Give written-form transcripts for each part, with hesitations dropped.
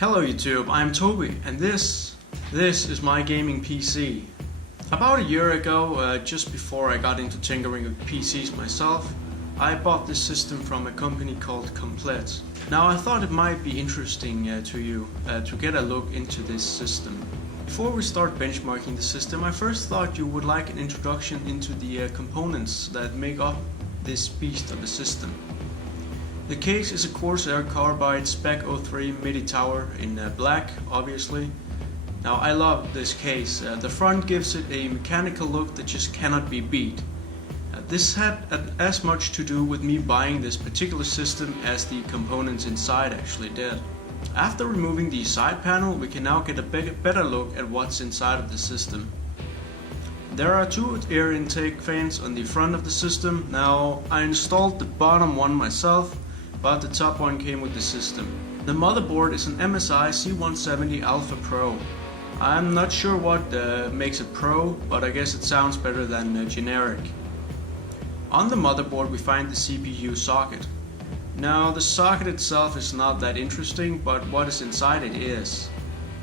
Hello YouTube, I'm Toby and this is my gaming PC. About a year ago, just before I got into tinkering with PCs myself, I bought this system from a company called Komplett. Now I thought it might be interesting to you to get a look into this system. Before we start benchmarking the system, I first thought you would like an introduction into the components that make up this beast of a system. The case is a Corsair Carbide Spec 03 MIDI tower in black, obviously. Now I love this case. The front gives it a mechanical look that just cannot be beat. This had as much to do with me buying this particular system as the components inside actually did. After removing the side panel, we can now get a better look at what's inside of the system. There are two air intake fans on the front of the system. Now I installed the bottom one myself, but the top one came with the system. The motherboard is an MSI C170 Alpha Pro. I'm not sure what makes it Pro, but I guess it sounds better than generic. On the motherboard we find the CPU socket. Now the socket itself is not that interesting, but what is inside it is.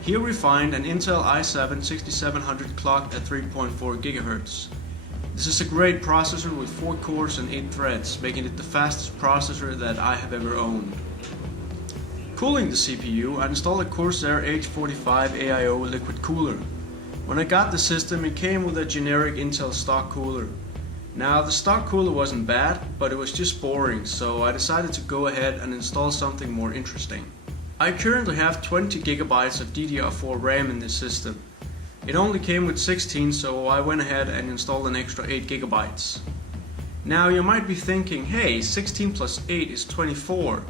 Here we find an Intel i7 6700 clocked at 3.4 GHz. This is a great processor with 4 cores and 8 threads, making it the fastest processor that I have ever owned. Cooling the CPU, I installed a Corsair H45 AIO liquid cooler. When I got the system, it came with a generic Intel stock cooler. Now the stock cooler wasn't bad, but it was just boring, so I decided to go ahead and install something more interesting. I currently have 20 GB of DDR4 RAM in this system. It only came with 16, so I went ahead and installed an extra 8 GB. Now you might be thinking, hey, 16 plus 8 is 24.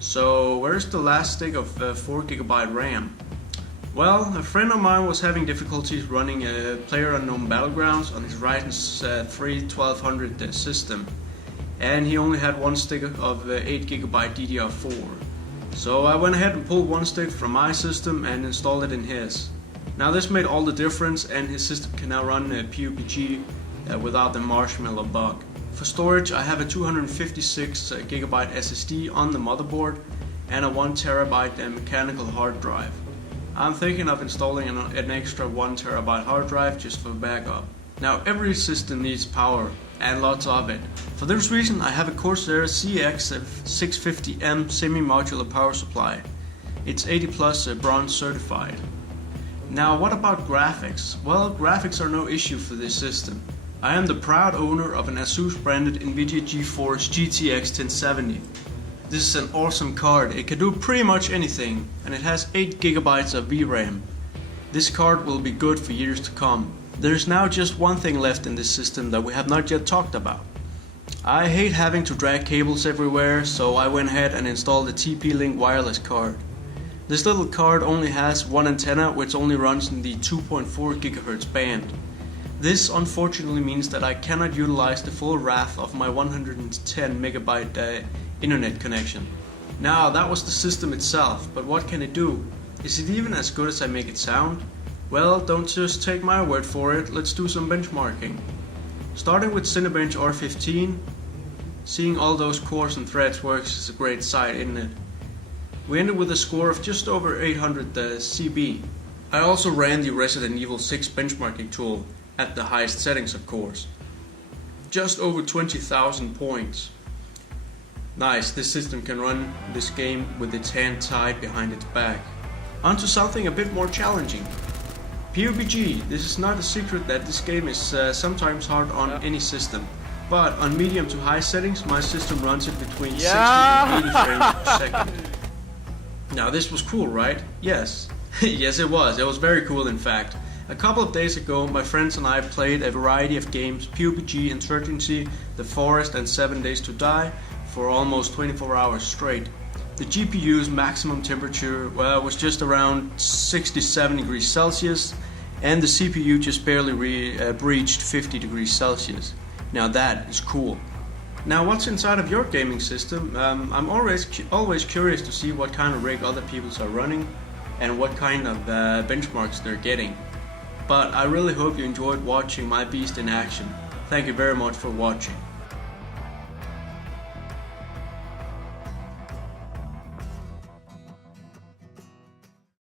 So where's the last stick of 4 GB RAM? Well, a friend of mine was having difficulties running PlayerUnknown Battlegrounds on his Ryzen 3 1200 system, and he only had one stick of 8 GB DDR4. So I went ahead and pulled one stick from my system and installed it in his. Now this made all the difference, and his system can now run PUBG without the marshmallow bug. For storage, I have a 256 GB SSD on the motherboard and a 1 TB mechanical hard drive. I'm thinking of installing an extra 1 TB hard drive just for backup. Now every system needs power, and lots of it. For this reason I have a Corsair CX650M semi-modular power supply. It's 80 plus bronze certified. Now what about graphics? Well, graphics are no issue for this system. I am the proud owner of an ASUS branded NVIDIA GeForce GTX 1070. This is an awesome card. It can do pretty much anything, and it has 8 GB of VRAM. This card will be good for years to come. There's now just one thing left in this system that we have not yet talked about. I hate having to drag cables everywhere, so I went ahead and installed the TP-Link wireless card. This little card only has one antenna, which only runs in the 2.4 GHz band. This unfortunately means that I cannot utilize the full wrath of my 110 MB internet connection. Now that was the system itself, but what can it do? Is it even as good as I make it sound? Well, don't just take my word for it, let's do some benchmarking. Starting with Cinebench R15, seeing all those cores and threads works is a great sight, isn't it? We ended with a score of just over 800 CB. I also ran the Resident Evil 6 benchmarking tool, at the highest settings of course. Just over 20,000 points. Nice, this system can run this game with its hand tied behind its back. Onto something a bit more challenging. PUBG. This is not a secret that this game is sometimes hard on any system. But on medium to high settings, my system runs it between 60 and 80 frames per second. Now this was cool, right? Yes. Yes it was. It was very cool in fact. A couple of days ago my friends and I played a variety of games, PUBG, Insurgency, The Forest and 7 Days to Die, for almost 24 hours straight. The GPU's maximum temperature was just around 67 degrees Celsius, and the CPU just barely breached 50 degrees Celsius. Now that is cool. Now what's inside of your gaming system? I'm always curious to see what kind of rig other people are running and what kind of benchmarks they're getting. But I really hope you enjoyed watching my beast in action. Thank you very much for watching.